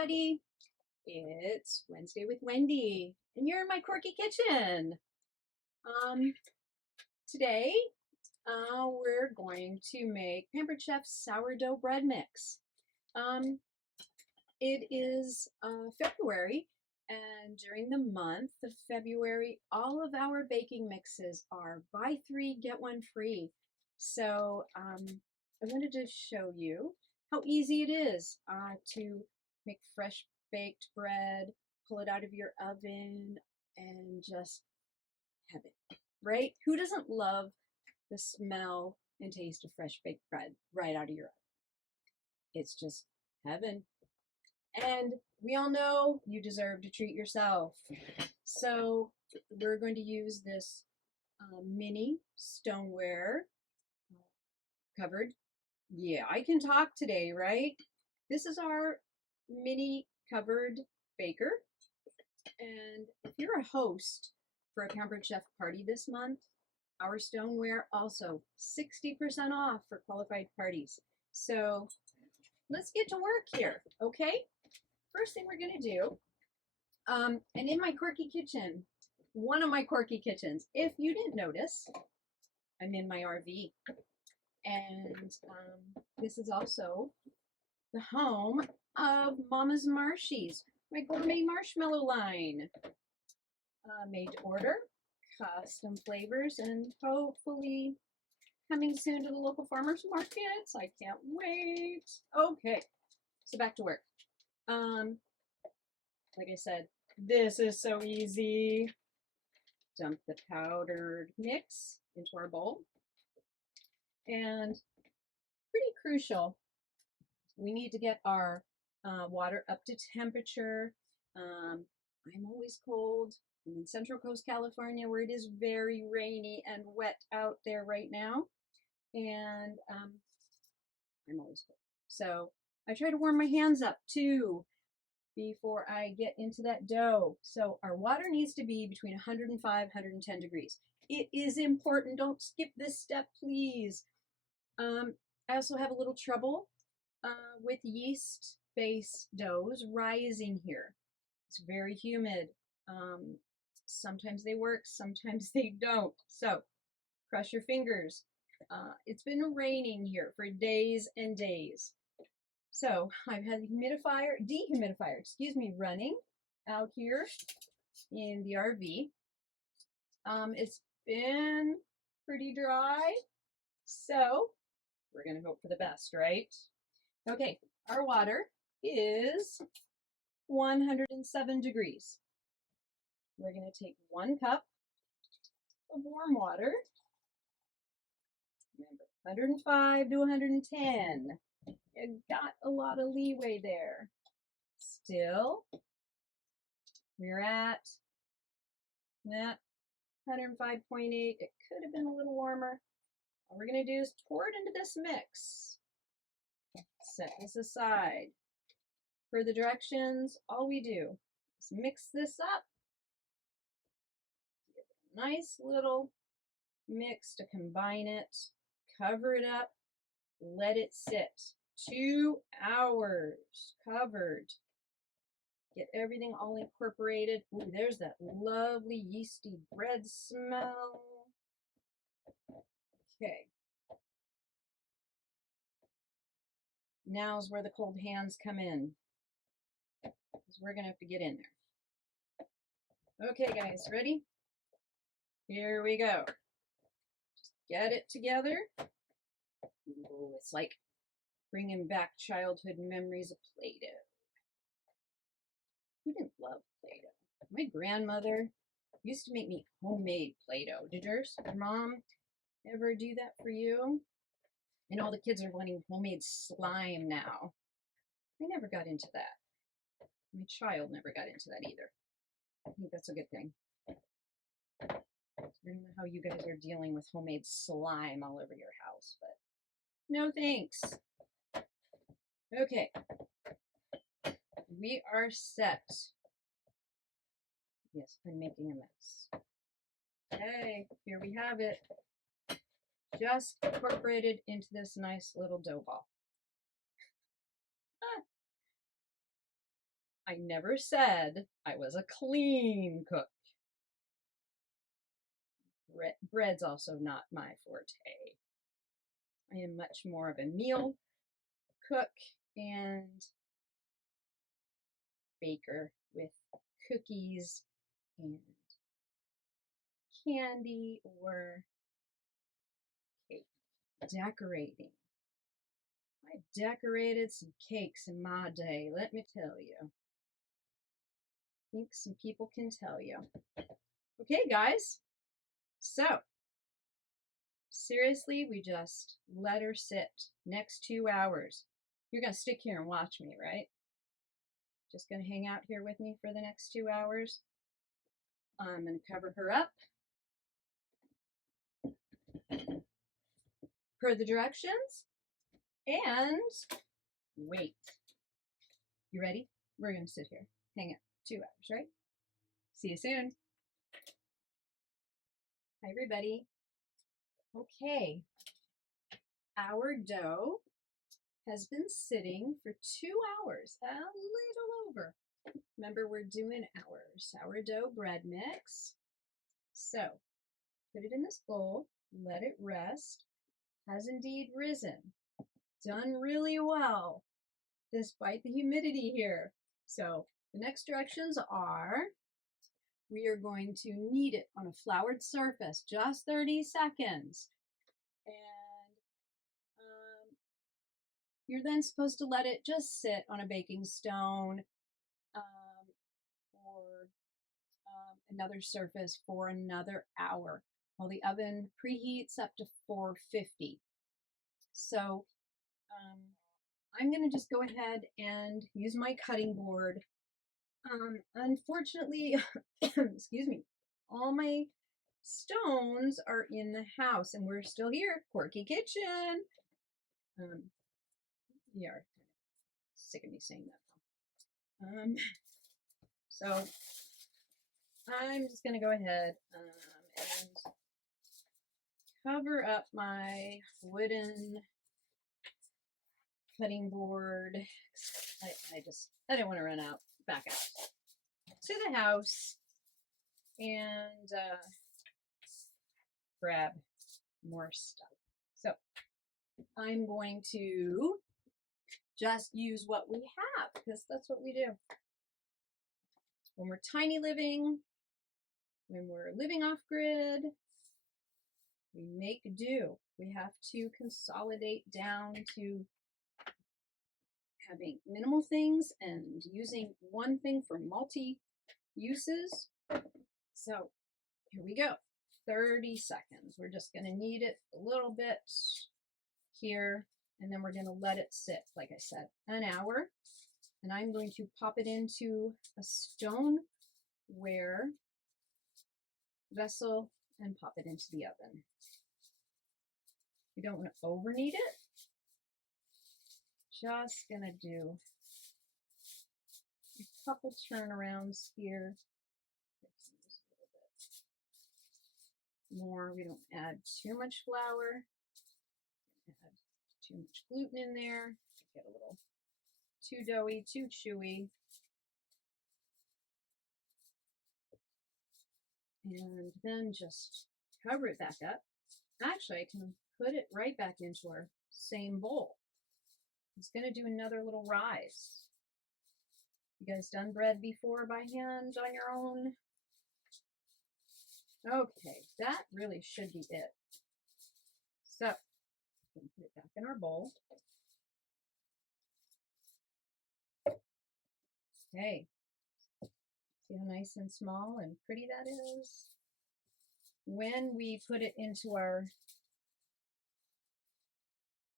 everybody. It's Wednesday with Wendy, and you're in my quirky kitchen. Today, we're going to make Pampered Chef's sourdough bread mix. It is February, and during the month of February, all of our baking mixes are buy 3, get 1 free. So I wanted to show you how easy it is to make fresh baked bread, pull it out of your oven, and just have it, right? Who doesn't love the smell and taste of fresh baked bread right out of your oven? It's just heaven. And we all know you deserve to treat yourself. So we're going to use this mini stoneware covered. Yeah, I can talk today, right? This is our mini covered baker. And if you're a host for a Pampered Chef party this month, our stoneware also 60% off for qualified parties. So let's get to work here, okay? First thing we're gonna do, and in my quirky kitchen, one of my quirky kitchens, if you didn't notice, I'm in my RV. And this is also the home of Mama's Marshies, my gourmet marshmallow line. Made to order, custom flavors, and hopefully coming soon to the local farmers markets. I can't wait. Okay, so back to work. Like I said, this is so easy. Dump the powdered mix into our bowl. And pretty crucial, we need to get our water up to temperature. I'm always cold. I'm in Central Coast, California, where it is very rainy and wet out there right now. And I'm always cold. So I try to warm my hands up too before I get into that dough. So our water needs to be between 105, 110 degrees. It is important. Don't skip this step, please. I also have a little trouble with yeast-based doughs rising here. It's very humid. Sometimes they work, sometimes they don't. So cross your fingers. It's been raining here for days and days. So I've had dehumidifier, running out here in the RV. It's been pretty dry, so we're gonna hope for the best, right? Okay, our water is 107 degrees. We're gonna take 1 cup of warm water. Remember, 105 to 110. You got a lot of leeway there. Still, we're at 105.8. It could have been a little warmer. All we're going to do is pour it into this mix. Set this aside. For the directions, all we do is mix this up. Give it a nice little mix to combine it. Cover it up. Let it sit. 2 hours covered. Get everything all incorporated. Ooh, there's that lovely yeasty bread smell. Okay. Now's where the cold hands come in, because we're going to have to get in there. Okay, guys, ready? Here we go. Just get it together. Ooh, it's like bringing back childhood memories of Play-Doh. Who didn't love Play-Doh? My grandmother used to make me homemade Play-Doh. Did your mom ever do that for you? And all the kids are wanting homemade slime now. I never got into that. My child never got into that either. I think that's a good thing. I don't know how you guys are dealing with homemade slime all over your house, but no thanks. Okay. We are set. Yes, I'm making a mess. Okay, here we have it. Just incorporated into this nice little dough ball. I never said I was a clean cook. Bread's also not my forte. I am much more of a meal cook and baker with cookies and candy or cake. Decorating. I decorated some cakes in my day, let me tell you. I think some people can tell you. Okay, guys. So, seriously, we just let her sit next 2 hours. You're going to stick here and watch me, right? Just going to hang out here with me for the next 2 hours. I'm going to cover her up per the directions and wait. You ready? We're going to sit here, hang out 2 hours, right? See you soon. Hi, everybody. Okay, our dough has been sitting for 2 hours, a little over. Remember, we're doing our sourdough bread mix. So, put it in this bowl, let it rest. Has indeed risen. Done really well, despite the humidity here. So, the next directions are, we are going to knead it on a floured surface, just 30 seconds. And you're then supposed to let it just sit on a baking stone or another surface for another hour while the oven preheats up to 450. So I'm going to just go ahead and use my cutting board. Unfortunately, excuse me, all my stones are in the house and we're still here, Quirky Kitchen. Yeah, sick of me saying that. So I'm just going to go ahead and cover up my wooden cutting board. I didn't want to run out, back out to the house and grab more stuff. So I'm going to just use what we have because that's what we do. When we're tiny living, when we're living off grid, we make do. We have to consolidate down to having minimal things and using one thing for multi-uses. So here we go. 30 seconds. We're just going to knead it a little bit here, and then we're going to let it sit, like I said, an hour. And I'm going to pop it into a stoneware vessel and pop it into the oven. You don't want to over knead it. Just going to do a couple turnarounds here. More. We don't add too much flour. Add too much gluten in there. Get a little too doughy, too chewy. And then just cover it back up. Actually, I can put it right back into our same bowl. It's going to do another little rise. You guys done bread before by hand on your own? Okay, that really should be it. So, we can put it back in our bowl. Okay, see how nice and small and pretty that is? When we put it into our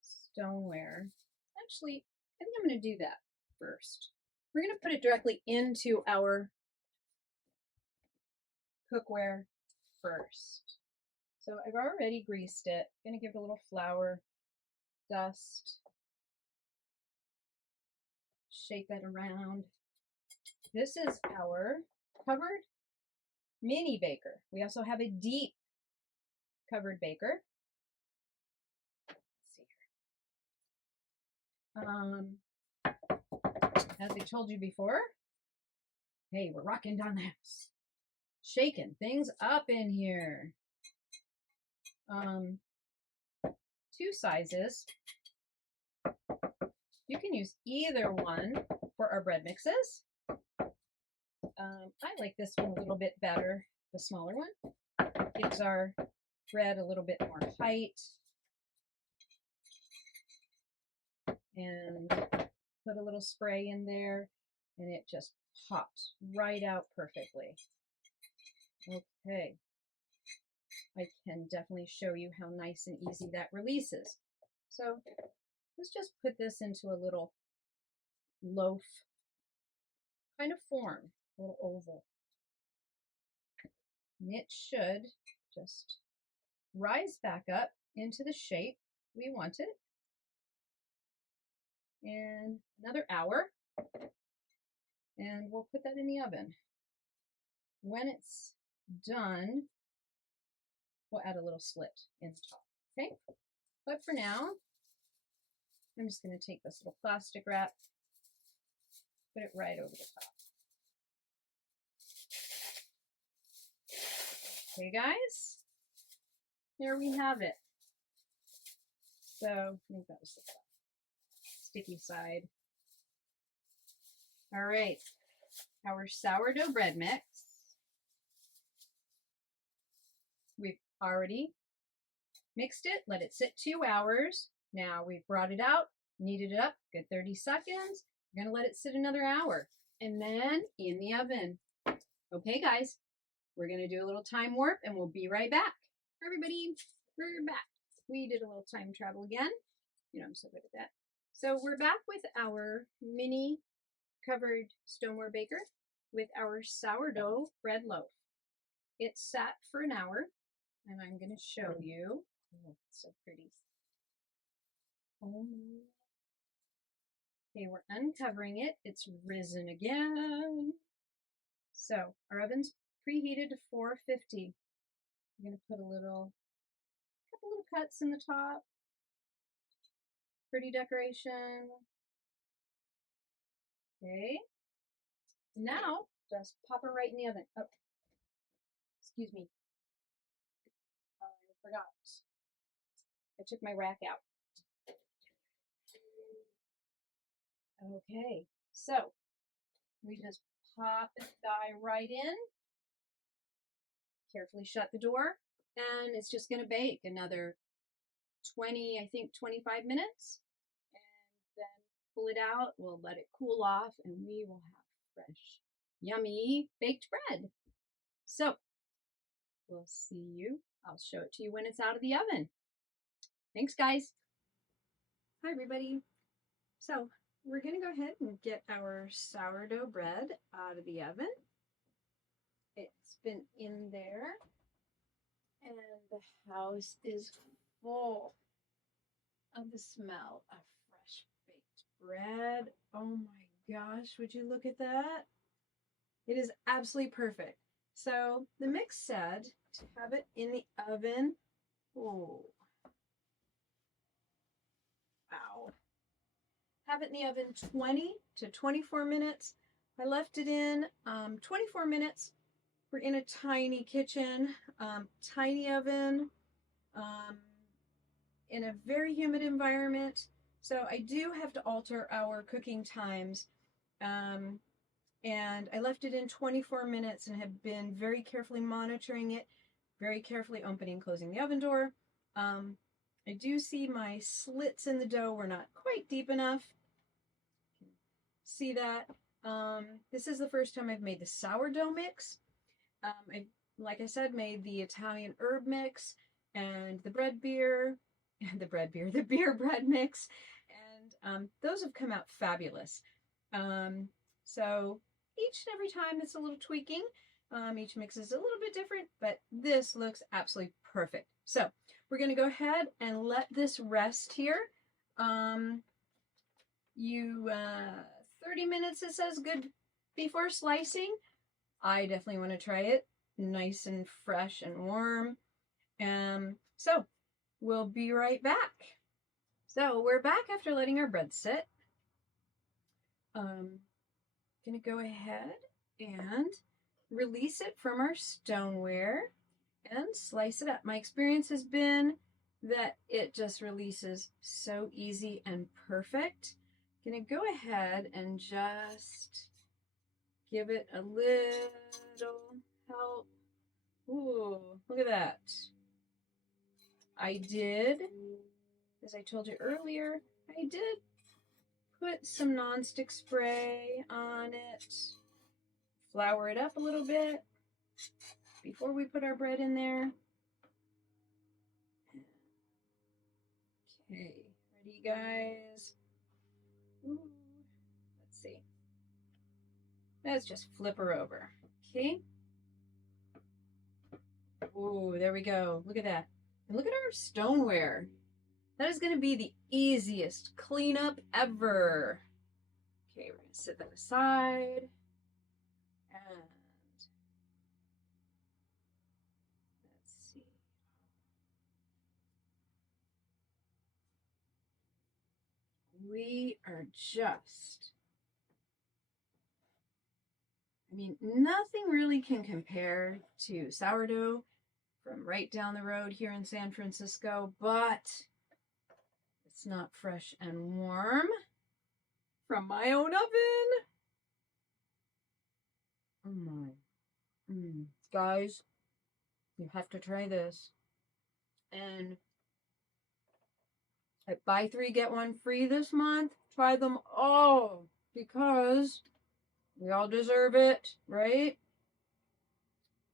stoneware, actually, I think I'm going to do that first. We're going to put it directly into our cookware first. So I've already greased it. I'm going to give it a little flour dust. Shake that around. This is our covered mini baker. We also have a deep covered baker. Let's see here. As I told you before, Hey, we're rocking down the house. Shaking things up in here. 2 sizes. You can use either one for our bread mixes. I like this one a little bit better, the smaller one. It gives our bread a little bit more height. And put a little spray in there, and it just pops right out perfectly. Okay. I can definitely show you how nice and easy that releases. So let's just put this into a little loaf kind of form, a little oval. And it should just rise back up into the shape we want it. And another hour, and we'll put that in the oven. When it's done, we'll add a little slit in the top, okay? But for now, I'm just going to take this little plastic wrap, put it right over the top. Okay, guys, there we have it. So I think that was the sticky side. All right, our sourdough bread mix. We've already mixed it, let it sit 2 hours. Now we've brought it out, kneaded it up, good 30 seconds. We're gonna let it sit another hour and then in the oven. Okay, guys, we're gonna do a little time warp and we'll be right back. Everybody, we're back. We did a little time travel again. You know, I'm so good at that. So we're back with our mini covered stoneware baker with our sourdough bread loaf. It sat for an hour, and I'm going to show you. Oh, it's so pretty. Oh. Okay, we're uncovering it. It's risen again. So our oven's preheated to 450. I'm going to put a couple little cuts in the top. Pretty decoration. Okay. Now, just pop it right in the oven. Oh, excuse me. I forgot. I took my rack out. Okay, so we just pop this guy right in. Carefully shut the door, and it's just going to bake another 20, I think 25 minutes. And then pull it out. We'll let it cool off, and we will have fresh, yummy baked bread. So we'll see you. I'll show it to you when it's out of the oven. Thanks, guys. Hi, everybody. So we're going to go ahead and get our sourdough bread out of the oven. It's been in there, and the house is full of the smell of fresh baked bread. Oh my gosh, would you look at that? It is absolutely perfect. So the mix said to have it in the oven. Oh, wow. Have it in the oven 20 to 24 minutes. I left it in 24 minutes. We're in a tiny kitchen, tiny oven, in a very humid environment. So I do have to alter our cooking times. And I left it in 24 minutes and have been very carefully monitoring it, very carefully opening and closing the oven door. I do see my slits in the dough were not quite deep enough. See that? This is the first time I've made the sourdough mix. Like I said, made the Italian herb mix and the beer bread mix, and those have come out fabulous. So each and every time it's a little tweaking. Each mix is a little bit different, but this looks absolutely perfect. So we're going to go ahead and let this rest here. 30 minutes, it says, good before slicing. I definitely want to try it. Nice and fresh and warm. So we'll be right back. So we're back after letting our bread sit. Gonna go ahead and release it from our stoneware and slice it up. My experience has been that it just releases so easy and perfect. I'm gonna go ahead and just give it a little help. Ooh, look at that. I did, as I told you earlier, I did put some nonstick spray on it, flour it up a little bit before we put our bread in there. Okay, ready guys? Ooh, let's see. Let's just flip her over. Okay. Ooh, there we go. Look at that. And look at our stoneware. That is going to be the easiest cleanup ever. Okay, we're going to set that aside. And let's see. We are just, I mean, nothing really can compare to sourdough from right down the road here in San Francisco, but it's not fresh and warm from my own oven. Oh my. Guys, you have to try this. And at buy 3 get 1 free this month, try them all because we all deserve it, right?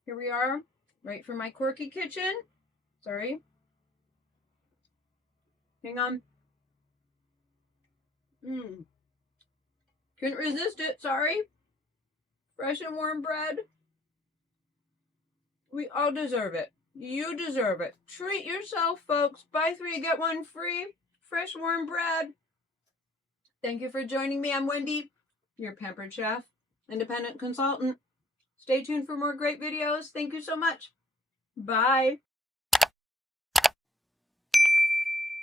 Here we are, right from my Quirky kitchen. Sorry. Hang on. Couldn't resist it, sorry. Fresh and warm bread. We all deserve it. You deserve it. Treat yourself, folks. Buy 3, get 1 free. Fresh, warm bread. Thank you for joining me. I'm Wendy, your Pampered Chef, independent consultant. Stay tuned for more great videos. Thank you so much. Bye.